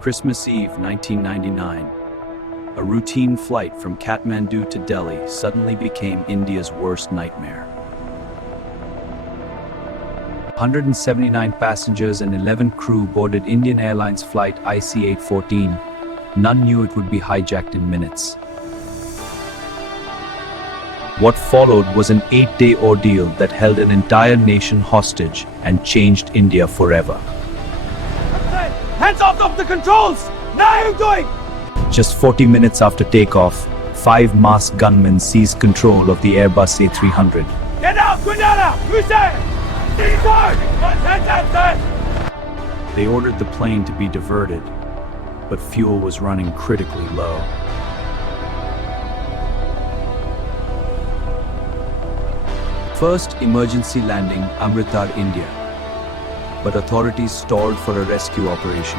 Christmas Eve, 1999. A routine flight from Kathmandu to Delhi suddenly became India's worst nightmare. 179 passengers and 11 crew boarded Indian Airlines Flight IC 814. None knew it would be hijacked in minutes. What followed was an 8-day ordeal that held an entire nation hostage and changed India forever. Hands off the controls! Now you're doing! Just 40 minutes after takeoff, 5 masked gunmen seized control of the Airbus A300. Get out! Grenada! Who's there? Hands outside! They ordered the plane to be diverted, but fuel was running critically low. First emergency landing, Amritsar, India. But authorities stalled for a rescue operation.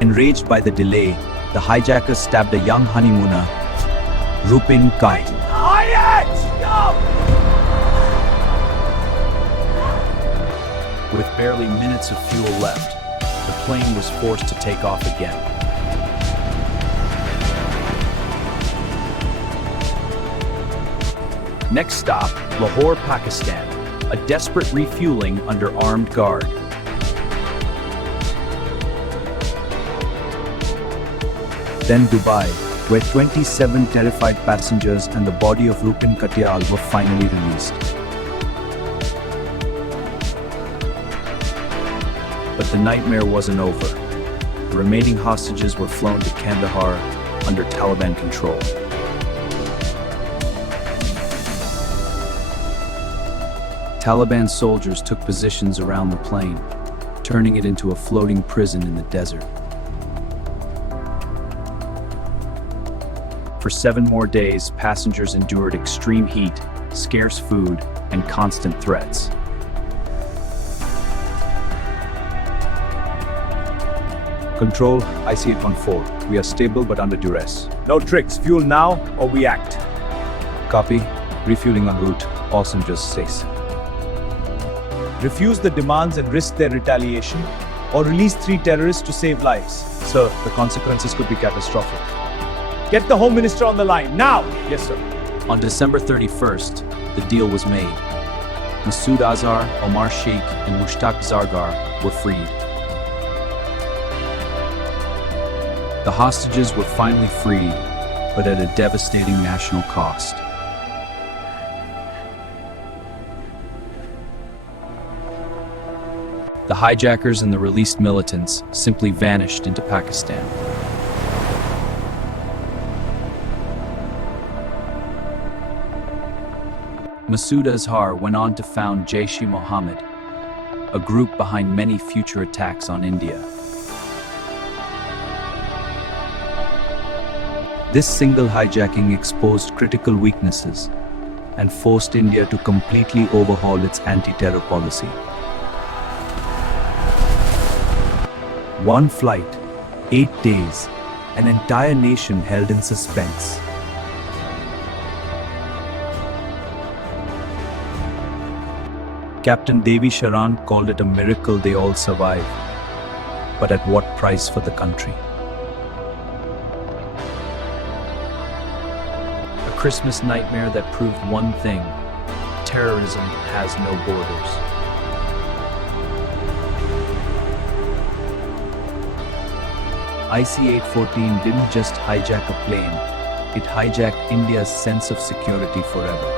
Enraged by the delay, the hijackers stabbed a young honeymooner, Rupin Katyal. With barely minutes of fuel left, the plane was forced to take off again. Next stop, Lahore, Pakistan, a desperate refueling under armed guard. Then Dubai, where 27 terrified passengers and the body of Rupin Katyal were finally released. But the nightmare wasn't over. The remaining hostages were flown to Kandahar under Taliban control. Taliban soldiers took positions around the plane, turning it into a floating prison in the desert. For 7 more days, passengers endured extreme heat, scarce food, and constant threats. Control, IC-814. We are stable but under duress. No tricks. Fuel now or we act. Copy. Refueling en route. All passengers safe. Refuse the demands and risk their retaliation, or release 3 terrorists to save lives. Sir, the consequences could be catastrophic. Get the Home Minister on the line, now! Yes, sir. On December 31st, the deal was made. Masood Azhar, Omar, Sheikh, and Mushtaq Zargar were freed. The hostages were finally freed, but at a devastating national cost. The hijackers and the released militants simply vanished into Pakistan. Masood Azhar went on to found Jaish-e-Mohammed, a group behind many future attacks on India. This single hijacking exposed critical weaknesses and forced India to completely overhaul its anti-terror policy. One flight, 8 days, an entire nation held in suspense. Captain Devi Sharan called it a miracle they all survived. But at what price for the country? A Christmas nightmare that proved one thing: terrorism has no borders. IC-814 didn't just hijack a plane, it hijacked India's sense of security forever.